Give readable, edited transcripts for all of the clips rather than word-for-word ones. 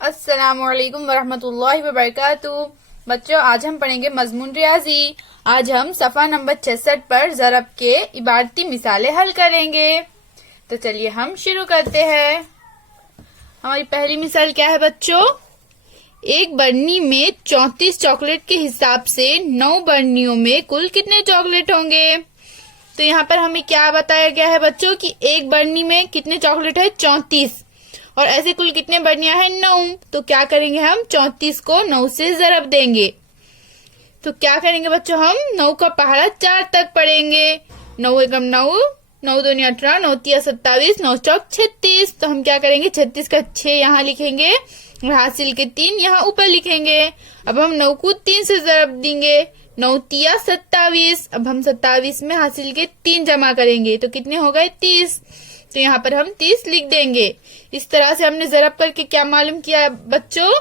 अस्सलामुअलैकुम वरहमतुल्लाहि वबरकातुहू। बच्चों, आज हम पढ़ेंगे मजमून रियाजी। आज हम सफ़ा नंबर 66 पर ज़रब के इबारती मिसालें हल करेंगे। तो चलिए हम शुरू करते हैं। हमारी पहली मिसाल क्या है बच्चों? एक बरनी में 34 चॉकलेट के हिसाब से 9 बरनियों में कुल कितने चॉकलेट होंगे? तो यहाँ पर हमें क्या बताया गया है बच्चों कि एक बरनी में कितने चॉकलेट है? 34, और ऐसे कुल कितने बरनियां हैं? 9। तो क्या करेंगे हम? 34 को 9 से ज़रब देंगे। तो क्या करेंगे बच्चों? हम 9 का पहाड़ा 4 तक पढ़ेंगे। 9 एकम 9, 9 दूनी 18, 9 तिया 27, 9 चौक 36। तो हम क्या करेंगे? 36 का 6 यहाँ लिखेंगे और हासिल के 3 यहाँ ऊपर लिखेंगे। अब हम 9 को 3 से ज़रब देंगे। 9 तिया 27। अब हम 27 में हासिल के 3 जमा करेंगे तो कितने हो गए? 30। तो यहाँ पर हम 30 लिख देंगे। इस तरह से हमने ज़रब करके क्या मालूम किया बच्चों?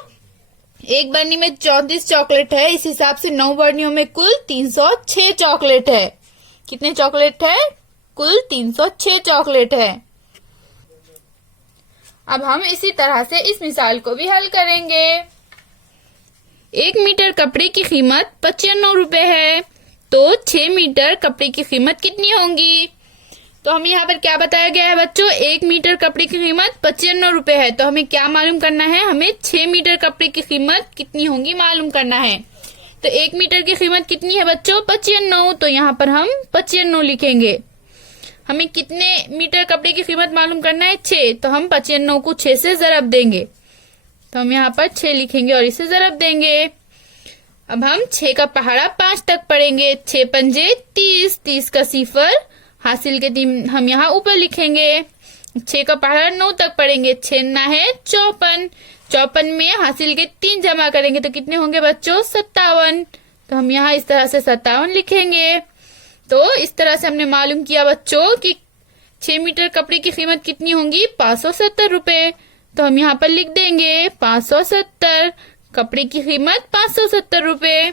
एक बरनी में 34 चॉकलेट है, इस हिसाब से 9 बरनियों में कुल 306 चॉकलेट है। कितने चॉकलेट है? कुल 306 चॉकलेट है। अब हम इसी तरह से इस मिसाल को भी हल करेंगे। 1 मीटर कपड़े की कीमत 95 रुपए है, तो 6 मीटर कपड़े की कीमत कितनी होंगी? तो हमें यहाँ पर क्या बताया गया है बच्चों? 1 मीटर कपड़े की कीमत 95 रुपए है, तो हमें क्या मालूम करना है? हमें 6 मीटर कपड़े की कीमत कितनी होंगी मालूम करना है। तो 1 मीटर की कीमत कितनी है बच्चों? 95। तो यहाँ पर हम 95 लिखेंगे। हमें कितने मीटर कपड़े की कीमत मालूम करना है? 6। तो हम 95 को 6 से ज़रब देंगे। तो हम यहाँ पर 6 लिखेंगे और इसे ज़रब देंगे। अब हम 6 का पहाड़ा 5 तक पढ़ेंगे। 6 पंजे 30, 30 का 0, हासिल के 3 हम यहाँ ऊपर लिखेंगे। 6 का पहाड़ा 9 तक पढ़ेंगे। 6 ना है 54, 54 में हासिल के 3 जमा करेंगे तो कितने होंगे बच्चों? 57। तो हम यहाँ इस तरह से 57 लिखेंगे। तो इस तरह से हमने मालूम किया बच्चों कि 6 मीटर कपड़े की कीमत कितनी होंगी? 570 रुपए। तो हम यहाँ पर लिख देंगे 570, कपड़े की कीमत 570 रुपए।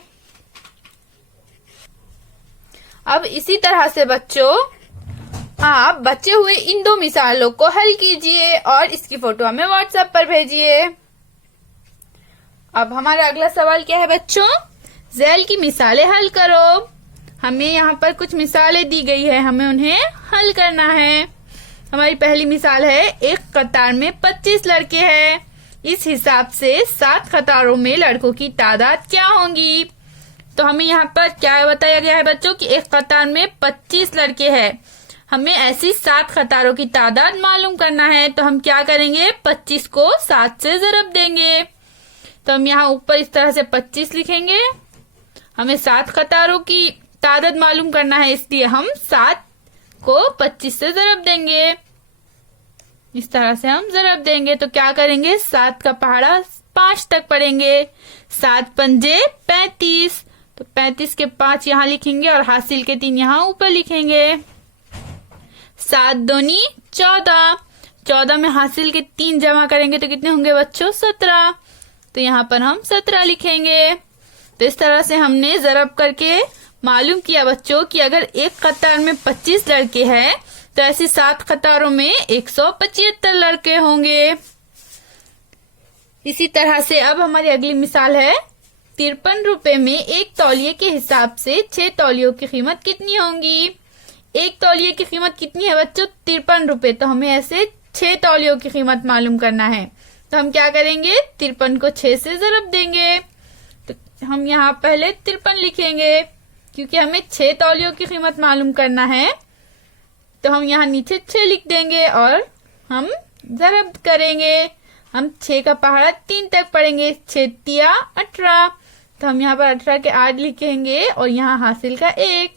अब इसी तरह से बच्चों आप बचे हुए इन 2 मिसालों को हल कीजिए और इसकी फोटो हमें व्हाट्सएप पर भेजिए। अब हमारा अगला सवाल क्या है बच्चों? ज़ैल की मिसालें हल करो। हमें यहाँ पर कुछ मिसालें दी गई है, हमें उन्हें हल करना है। हमारी पहली मिसाल है, एक कतार में 25 लड़के हैं, इस हिसाब से 7 कतारों में लड़कों की तादाद क्या होंगी? तो हमें यहाँ पर क्या बताया गया है बच्चों कि एक कतार में 25 लड़के हैं, हमें ऐसी 7 कतारों की तादाद मालूम करना है। तो हम क्या करेंगे? 25 को 7 से ज़रब देंगे। तो हम यहाँ ऊपर इस तरह से 25 लिखेंगे। हमें 7 कतारों की तादाद मालूम करना है, इसलिए हम 7 को 25 से ज़रब देंगे। इस तरह से हम ज़रब देंगे तो क्या करेंगे? 7 का पहाड़ा 5 तक पढ़ेंगे। 7 पंजे 35, तो 35 के 5 यहाँ लिखेंगे और हासिल के 3 यहाँ ऊपर लिखेंगे। 7 दूनी 14, 14 में हासिल के 3 जमा करेंगे तो कितने होंगे बच्चों? 17। तो यहाँ पर हम 17 लिखेंगे। तो इस तरह से हमने ज़रब करके मालूम किया बच्चों कि अगर एक कतार में 25 लड़के हैं तो ऐसी 7 कतारों में 175 लड़के होंगे। इसी तरह से अब हमारी अगली मिसाल है, 53 रुपए में एक तौलिए के हिसाब से 6 तौलियों की कीमत कितनी होंगी? एक तौलिए की कीमत कितनी है बच्चों? 53 रुपए। तो हमें ऐसे 6 तौलियों की कीमत मालूम करना है। तो हम क्या करेंगे? 53 को 6 से ज़रब देंगे। तो हम यहाँ पहले 53 लिखेंगे क्योंकि हमें 6 तौलियों की कीमत मालूम करना है। तो हम यहाँ नीचे 6 लिख देंगे और हम ज़रब करेंगे। हम 6 का पहाड़ा 3 तक पढ़ेंगे। 6 तिया 18, तो हम यहाँ पर 18 के 8 लिखेंगे और यहाँ हासिल का 1।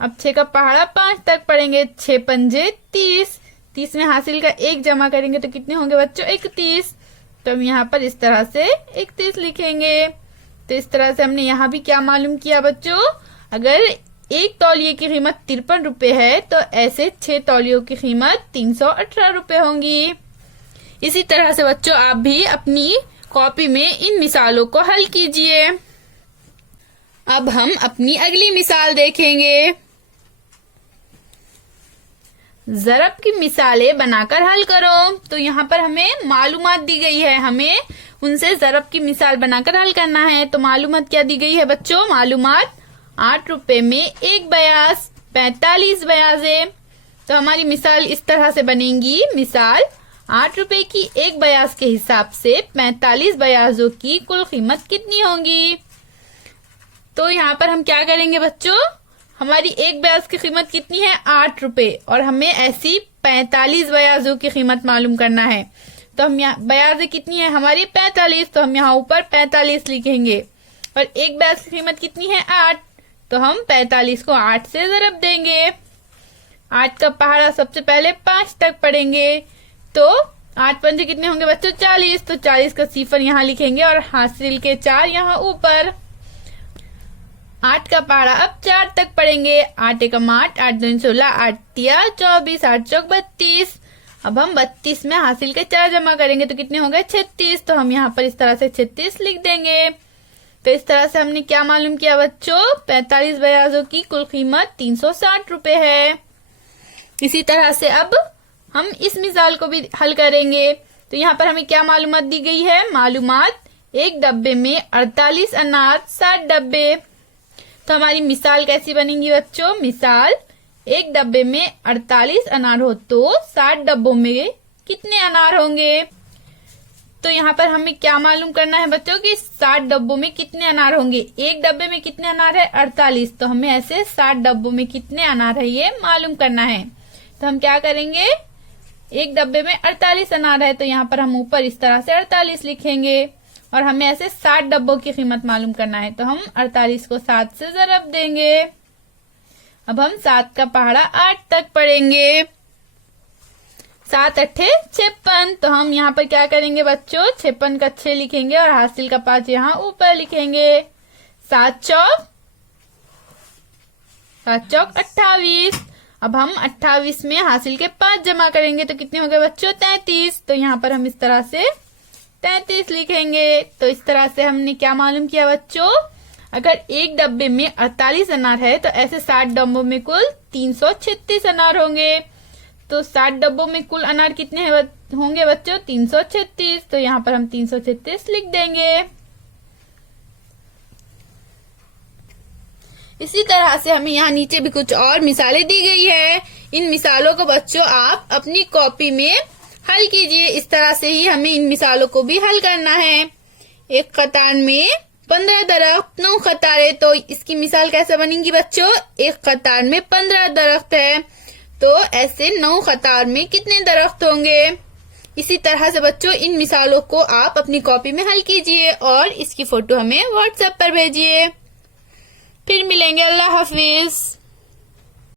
अब 6 का पहाड़ा 5 तक पढ़ेंगे। 6 पंजे 30, 30 में हासिल का 1 जमा करेंगे तो कितने होंगे बच्चों? 31। तो हम यहाँ पर इस तरह से 31 लिखेंगे। तो इस तरह से हमने यहाँ भी क्या मालूम किया बच्चों? अगर एक तौलिए की कीमत 53 रुपए है तो ऐसे 6 तौलियों की कीमत 318 रुपए होंगी। इसी तरह से बच्चों आप भी अपनी कॉपी में इन मिसालों को हल कीजिए। अब हम अपनी अगली मिसाल देखेंगे। ज़रब की मिसालें बनाकर हल करो। तो यहाँ पर हमें मालूमात दी गई है, हमें उनसे ज़रब की मिसाल बनाकर हल करना है। तो मालूमात क्या दी गई है बच्चों? मालूमात 8 रुपए में एक बयाज 45 बयाजे। तो हमारी मिसाल इस तरह से बनेगी। मिसाल 8 रुपए की एक बयाज के हिसाब से 45 बयाजों की कुल कीमत कितनी होगी? तो यहाँ पर हम क्या करेंगे बच्चों? हमारी एक बयाज की कीमत कितनी है? 8 रुपए, और हमें ऐसी 45 बयाजों की कीमत मालूम करना है। तो हम यहाँ बयाजें कितनी है हमारी? 45, तो हम यहाँ ऊपर 45 लिखेंगे। और एक बयाज की कीमत कितनी है? 8, तो हम 45 को 8 से ज़रब देंगे। 8 का पहाड़ा सबसे पहले 5 तक पढ़ेंगे। तो 8 पंजे कितने होंगे बच्चों? 40। तो 40 का सिफर यहाँ लिखेंगे और हासिल के 4 यहाँ ऊपर। 8 का पहाड़ा अब 4 तक पढ़ेंगे। 8 एकम 8, 8 दूनी 16, 8 तिया 24, 8 चौक 32। अब हम 32 में हासिल के 4 जमा करेंगे तो कितने हो गए? 36। तो हम यहाँ पर इस तरह से 36 लिख देंगे। तो इस तरह से हमने क्या मालूम किया बच्चों? 45 बयाजों की कुल कीमत 360 रुपए है। इसी तरह से अब हम इस मिसाल को भी हल करेंगे। तो यहाँ पर हमें क्या मालूमात दी गई है? मालूमात एक डब्बे में 48 अनार 60 डब्बे। तो हमारी मिसाल कैसी बनेगी बच्चों? मिसाल एक डब्बे में 48 अनार हो तो 60 डब्बों में कितने अनार होंगे? तो यहाँ पर हमें क्या मालूम करना है बच्चों कि 60 डब्बों में कितने अनार होंगे। एक डब्बे में कितने अनार है? 48, तो हमें ऐसे 60 डब्बों में कितने अनार है ये मालूम करना है। तो हम क्या करेंगे? एक डब्बे में 48 अनार है, तो यहाँ पर हम ऊपर इस तरह से 48 लिखेंगे। और हमें ऐसे 60 डब्बों की कीमत मालूम करना है, तो हम 48 को 7 से ज़रब देंगे। अब हम 7 का पहाड़ा 8 तक पढ़ेंगे। 7 अट्ठे 56, तो हम यहाँ पर क्या करेंगे बच्चों? 56 का 6 लिखेंगे और हासिल का 5 यहाँ ऊपर लिखेंगे। 7 चौक 28। अब हम 28 में हासिल के 5 जमा करेंगे तो कितने हो गए बच्चों? 33। तो यहाँ पर हम इस तरह से 33 लिखेंगे। तो इस तरह से हमने क्या मालूम किया बच्चों? अगर एक डब्बे में 48 अनार है तो ऐसे 60 डब्बों में कुल 336 अनार होंगे। तो 60 डब्बों में कुल अनार कितने होंगे बच्चों? 336। तो यहाँ पर हम 336 लिख देंगे। इसी तरह से हमें यहाँ नीचे भी कुछ और मिसालें दी गई है। इन मिसालों को बच्चों आप अपनी कॉपी में हल कीजिए। इस तरह से ही हमें इन मिसालों को भी हल करना है। एक कतार में 15 दरख्त 9 कतारें, तो इसकी मिसाल कैसे बनेगी बच्चों? एक कतार में 15 दरख्त है तो ऐसे 9 कतार में कितने दरख्त होंगे? इसी तरह से बच्चों इन मिसालों को आप अपनी कॉपी में हल कीजिए और इसकी फोटो हमें व्हाट्सएप पर भेजिए। फिर मिलेंगे। अल्लाह हाफिज।